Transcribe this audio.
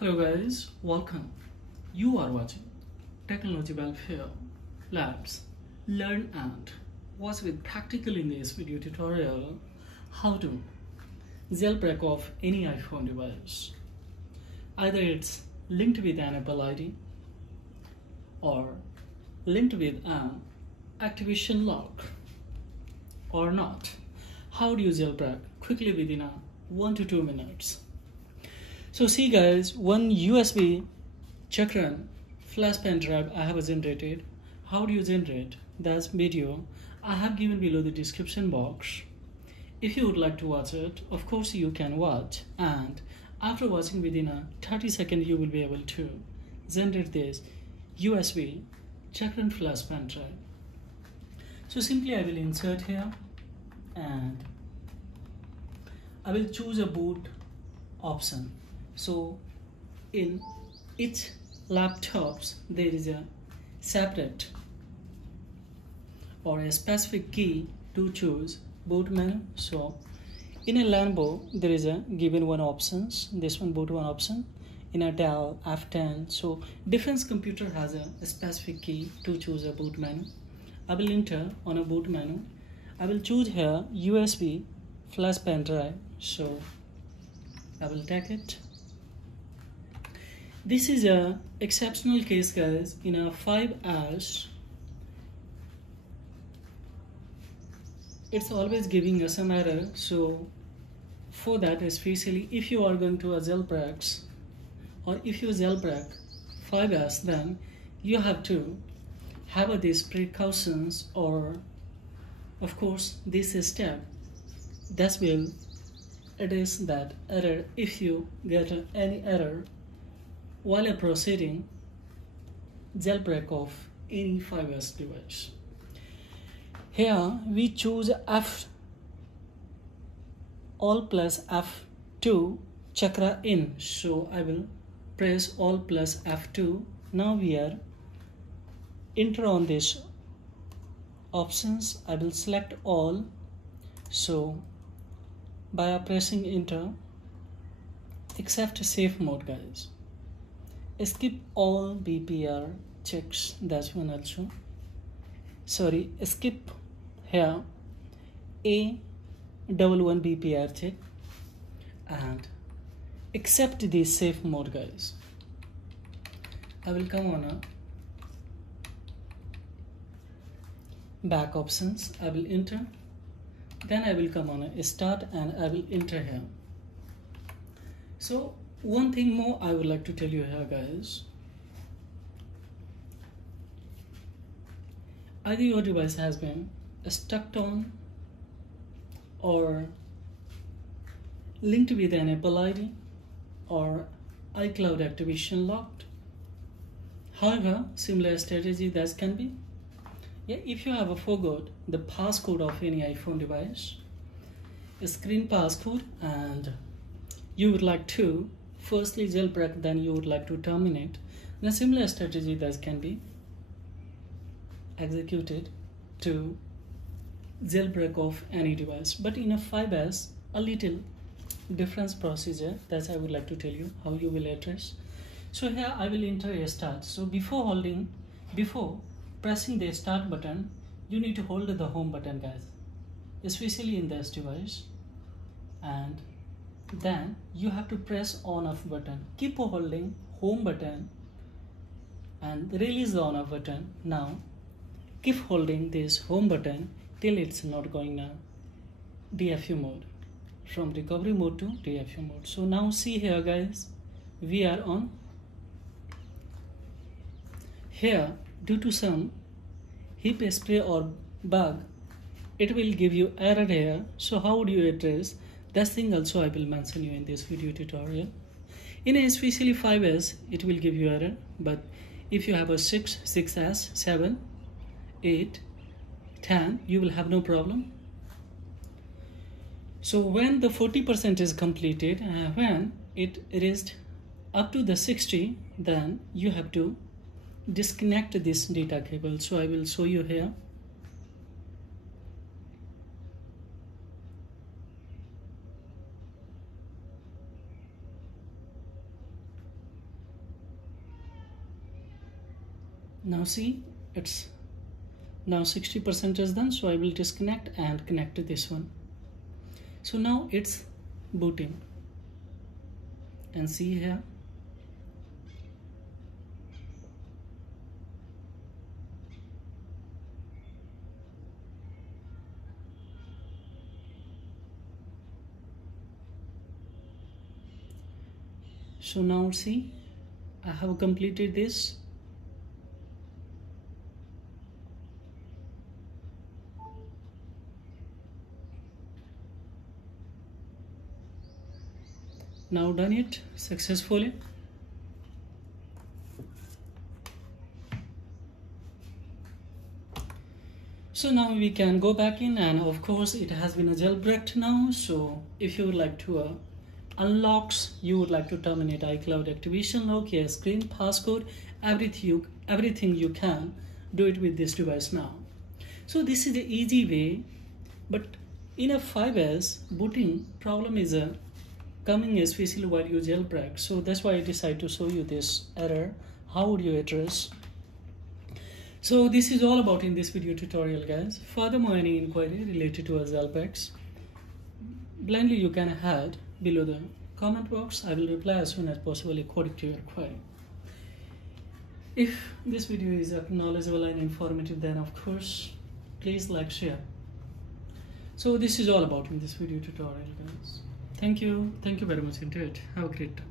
Hello guys, welcome. You are watching Technology Welfare Labs. Learn and watch with practical in this video tutorial how to jailbreak of any iPhone device. Either it's linked with an Apple ID or linked with an activation lock or not. How do you jailbreak quickly within 1 to 2 minutes? So see guys, one USB Checkra flash pen drive I have generated. How do you generate? That video I have given below the description box. If you would like to watch it, of course you can watch, and after watching within 30 seconds you will be able to generate this USB Checkra flash pen drive. So simply I will insert here and I will choose a boot option. So in each laptops there is a separate or a specific key to choose boot menu. So in a Lambo there is a given one options, this one boot one option. In a Dell F10, so different computer has a specific key to choose a boot menu. I will enter on a boot menu. I will choose here USB flash pen drive, so I will take it. This is a exceptional case guys. In a 5 hours it's always giving us some error, so for that, especially if you are going to a jailbreaks or if you jailbreak 5 hours, then you have to have these precautions, or of course this step that will address that error if you get any error while proceeding jailbreak of any 5S device. Here we choose F all plus F2 Checkra in, so I will press all plus F2. Now we are enter on this options. I will select all, so by pressing enter, except safe mode guys, skip all BPR checks, that's one also. Sorry, skip here A11 BPR check and accept this safe mode guys. I will come on a back options. I will enter, then I will come on a start and I will enter here. So one thing more I would like to tell you here guys, either your device has been stuck on or linked with an Apple ID or iCloud activation locked. However, similar strategy that can be, if you have forgot the passcode of any iPhone device, a screen passcode, and you would like to firstly jailbreak, then you would like to terminate, then similar strategy that can be executed to jailbreak of any device, but in a 5S a little different procedure that I would like to tell you how you will address. So here I will enter a start. So before pressing the start button, you need to hold the home button guys, especially in this device, and then you have to press on off button. Keep holding home button and release the on off button. Now keep holding this home button till it's not going now DFU mode, from recovery mode to DFU mode. So now see here guys, we are on here. Due to some heap spray or bug, it will give you error here. So how would you address that thing also I will mention you in this video tutorial. In a especially 5S it will give you error, but if you have a 6, 6S, 7, 8, 10, you will have no problem. So when the 40% is completed, when it reached up to the 60, then you have to disconnect this data cable. So I will show you here. Now see, it's now 60% is done, so I will disconnect and connect to this one. So now it's booting, and see here, so now see, I have completed this. Now done it successfully. So now we can go back in, and of course it has been a jailbreak now. So if you would like to unlocks, you would like to terminate iCloud activation lock, yes, screen passcode, everything you can do it with this device now. So this is the easy way, but in a 5S booting problem is coming especially while you jailbreak. So that's why I decided to show you this error. How would you address? So this is all about in this video tutorial, guys. Furthermore, any inquiry related to jailbreaks, blindly you can add below the comment box. I will reply as soon as possible according to your query. If this video is knowledgeable and informative, then of course please like, share. So this is all about in this video tutorial, guys. Thank you very much into it. Have a great time.